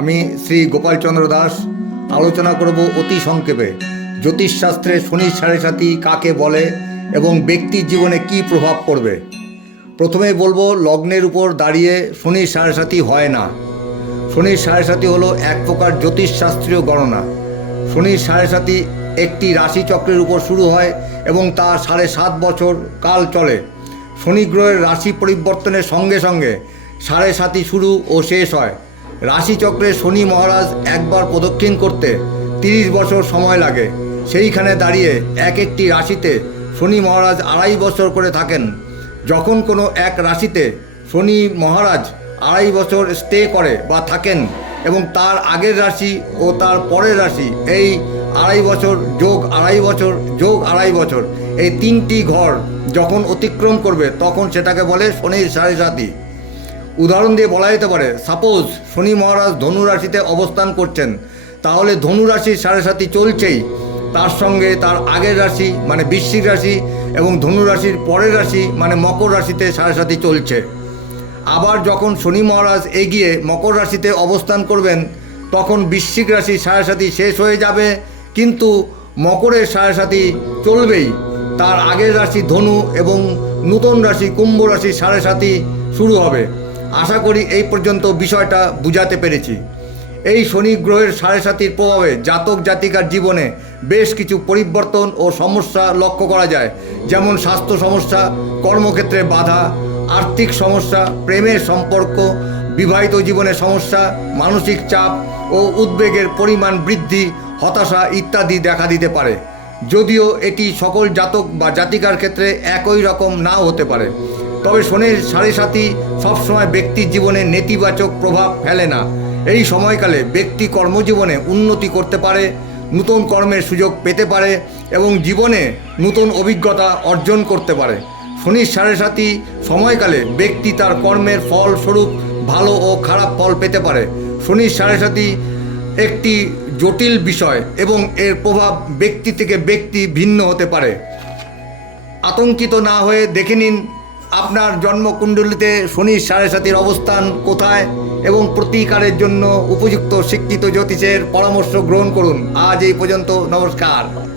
আমি শ্রী গোপালচন্দ্র দাস আলোচনা করব অতি সংক্ষেপে জ্যোতিষশাস্ত্রে শনির সাড়ে সাতি কাকে বলে এবং ব্যক্তির জীবনে কী প্রভাব পড়বে। প্রথমে বলবো লগ্নের উপর দাঁড়িয়ে শনির সাড়ে সাতি হয় না। শনির সাড়ে সাতি হলো এক প্রকার জ্যোতিষশাস্ত্রীয় গণনা। শনির সাড়ে সাতি একটি রাশিচক্রের উপর শুরু হয় এবং তা 7.5 বছর কাল চলে। শনি গ্রহের রাশি পরিবর্তনের সঙ্গে সঙ্গে সাড়ে সাতি শুরু ও শেষ হয়। রাশিচক্রে শনি মহারাজ একবার প্রদক্ষিণ করতে 30 বছর সময় লাগে। সেইখানে দাঁড়িয়ে এক একটি রাশিতে শনি মহারাজ 2.5 বছর করে থাকেন। যখন কোনো এক রাশিতে শনি মহারাজ 2.5 বছর স্টে করে বা থাকেন এবং তার আগের রাশি ও তার পরের রাশি এই 2.5 বছর যোগ 2.5 বছর যোগ 2.5 বছর এই 3টি ঘর যখন অতিক্রম করবে তখন সেটাকে বলে শনির সাড়ে সাতি। উদাহরণ দিয়ে বলা যেতে পারে, সাপোজ শনি মহারাজ ধনু রাশিতে অবস্থান করছেন, তাহলে ধনু রাশির সাড়ে সাতি চলছেই, তার সঙ্গে তার আগের রাশি মানে বৃশ্চিক রাশি এবং ধনু রাশির পরের রাশি মানে মকর রাশিতে সাড়ে সাতি চলছে। আবার যখন শনি মহারাজ এগিয়ে মকর রাশিতে অবস্থান করবেন তখন বৃশ্চিক রাশির সাড়ে সাতি শেষ হয়ে যাবে, কিন্তু মকরের সাড়ে সাতি চলবেই। তার আগের রাশি ধনু এবং নূতন রাশি কুম্ভ রাশির সাড়ে সাতি শুরু হবে। আশা করি এই পর্যন্ত বিষয়টা বুঝাতে পেরেছি। এই শনি গ্রহের সাড়ে সাতির প্রভাবে জাতক জাতিকার জীবনে বেশ কিছু পরিবর্তন ও সমস্যা লক্ষ্য করা যায়, যেমন স্বাস্থ্য সমস্যা, কর্মক্ষেত্রে বাধা, আর্থিক সমস্যা, প্রেমের সম্পর্ক, বিবাহিত জীবনের সমস্যা, মানসিক চাপ ও উদ্বেগের পরিমাণ বৃদ্ধি, হতাশা ইত্যাদি দেখা দিতে পারে। যদিও এটি সকল জাতক বা জাতিকার ক্ষেত্রে একই রকম নাও হতে পারে, তবে শনির সাড়ে সাতি সবসময় ব্যক্তির জীবনে নেতিবাচক প্রভাব ফেলে না। এই সময়কালে ব্যক্তি কর্মজীবনে উন্নতি করতে পারে, নতুন কর্মের সুযোগ পেতে পারে এবং জীবনে নতুন অভিজ্ঞতা অর্জন করতে পারে। শনির সাড়ে সাতি সময়কালে ব্যক্তি তার কর্মের ফলস্বরূপ ভালো ও খারাপ ফল পেতে পারে। শনির সাড়ে সাতি একটি জটিল বিষয় এবং এর প্রভাব ব্যক্তি থেকে ব্যক্তি ভিন্ন হতে পারে। আতঙ্কিত না হয়ে দেখে নিন আপনার জন্মকুণ্ডলিতে শনির সাড়ে সাতির অবস্থান কোথায় এবং প্রতিকারের জন্য উপযুক্ত শিক্ষিত জ্যোতিষের পরামর্শ গ্রহণ করুন। আজ এই পর্যন্ত, নমস্কার।